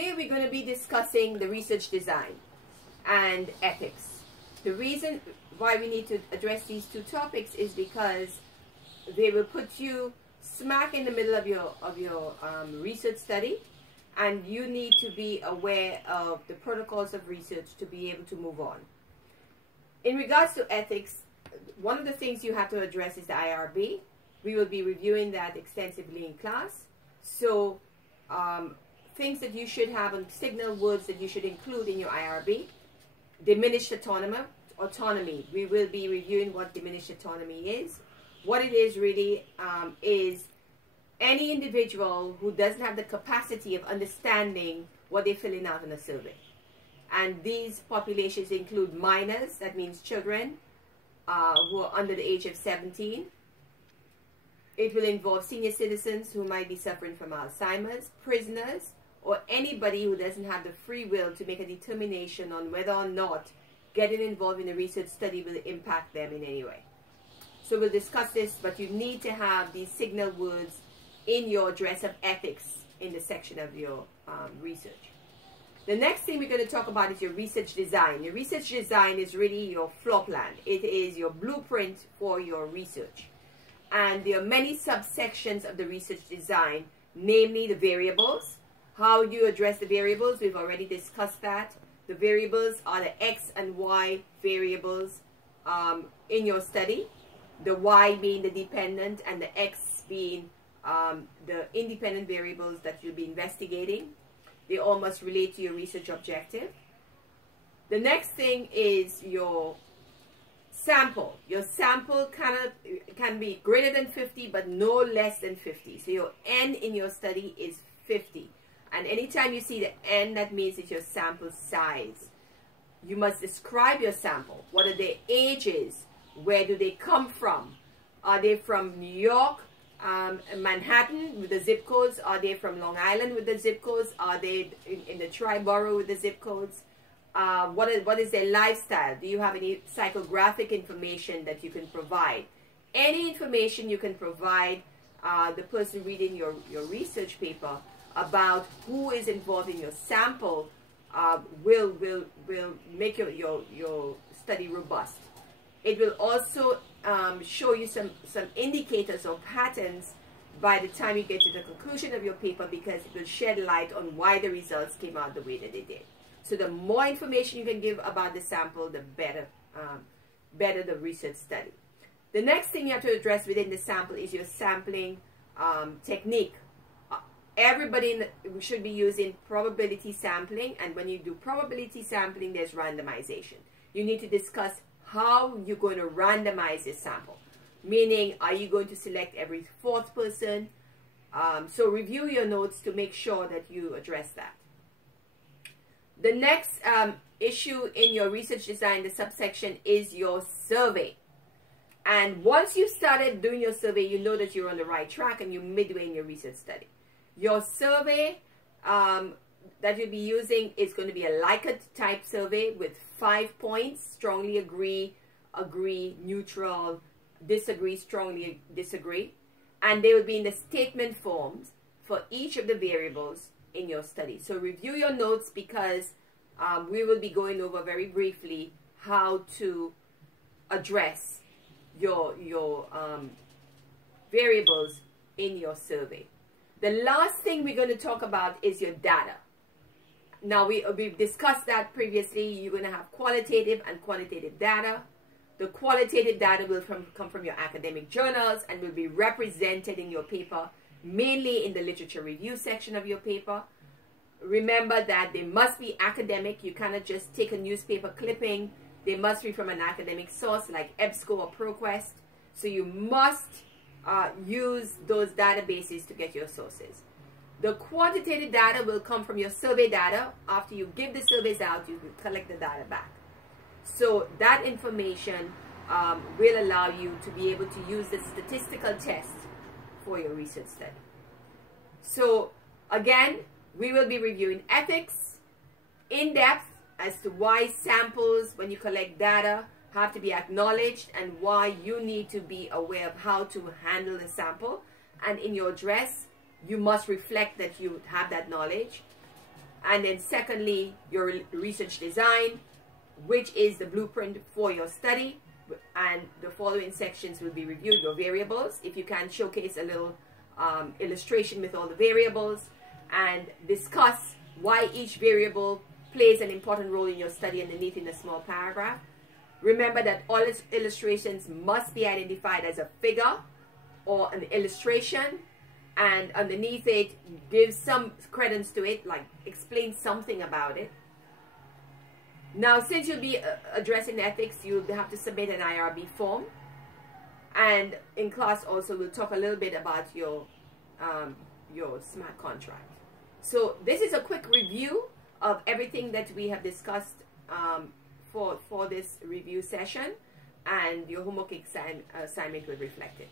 Today we're going to be discussing the research design and ethics. The reason why we need to address these two topics is because they will put you smack in the middle of your research study, and you need to be aware of the protocols of research to be able to move on. In regards to ethics, one of the things you have to address is the IRB. We will be reviewing that extensively in class. So things that you should have on signal words that you should include in your IRB. Diminished autonomy. We will be reviewing what diminished autonomy is. What it is really is any individual who doesn't have the capacity of understanding what they're filling out in a survey. And these populations include minors, that means children who are under the age of 17. It will involve senior citizens who might be suffering from Alzheimer's, prisoners, or anybody who doesn't have the free will to make a determination on whether or not getting involved in a research study will impact them in any way. So we'll discuss this, but you need to have these signal words in your address of ethics in the section of your research. The next thing we're going to talk about is your research design. Your research design is really your floor plan. It is your blueprint for your research. And there are many subsections of the research design, namely the variables. How you address the variables, we've already discussed that. The variables are the X and Y variables in your study. The Y being the dependent and the X being the independent variables that you'll be investigating. They all must relate to your research objective. The next thing is your sample. Your sample can be greater than 50, but no less than 50. So your N in your study is 50. And anytime you see the N, that means it's your sample size. You must describe your sample. What are their ages? Where do they come from? Are they from New York, Manhattan with the zip codes? Are they from Long Island with the zip codes? Are they in the tri-borough with the zip codes? What is their lifestyle? Do you have any psychographic information that you can provide? Any information you can provide the person reading your research paper about who is involved in your sample will make your study robust. It will also show you some indicators or patterns by the time you get to the conclusion of your paper, because it will shed light on why the results came out the way that they did. So the more information you can give about the sample, the better the research study. The next thing you have to address within the sample is your sampling technique. Everybody should be using probability sampling, and when you do probability sampling, there's randomization. You need to discuss how you're going to randomize your sample, meaning are you going to select every fourth person? So review your notes to make sure that you address that. The next issue in your research design, the subsection, is your survey. And once you started doing your survey, you know that you're on the right track and you're midway in your research study. Your survey that you'll be using is going to be a Likert type survey with 5 points: strongly agree, agree, neutral, disagree, strongly disagree. And they will be in the statement forms for each of the variables in your study. So review your notes, because we will be going over very briefly how to address your variables in your survey. The last thing we're going to talk about is your data. Now, we've discussed that previously. You're going to have qualitative and quantitative data. The qualitative data will come from your academic journals and will be represented in your paper, mainly in the literature review section of your paper. Remember that they must be academic. You cannot just take a newspaper clipping. They must be from an academic source like EBSCO or ProQuest. So you must use those databases to get your sources. The quantitative data will come from your survey data. After you give the surveys out, you will collect the data back. So that information will allow you to be able to use the statistical test for your research study. So again, we will be reviewing ethics in depth as to why samples, when you collect data, have to be acknowledged, and why you need to be aware of how to handle the sample. And in your address, you must reflect that you have that knowledge. And then secondly, your research design, which is the blueprint for your study. And the following sections will be reviewed, your variables. If you can showcase a little illustration with all the variables, and discuss why each variable plays an important role in your study underneath in a small paragraph. Remember that all its illustrations must be identified as a figure or an illustration, and underneath it give some credence to it, like explain something about it. Now, since you'll be addressing ethics, you'll have to submit an IRB form. And in class also, we'll talk a little bit about your smart contract. So this is a quick review of everything that we have discussed for this review session, and your homework assignment will reflect it.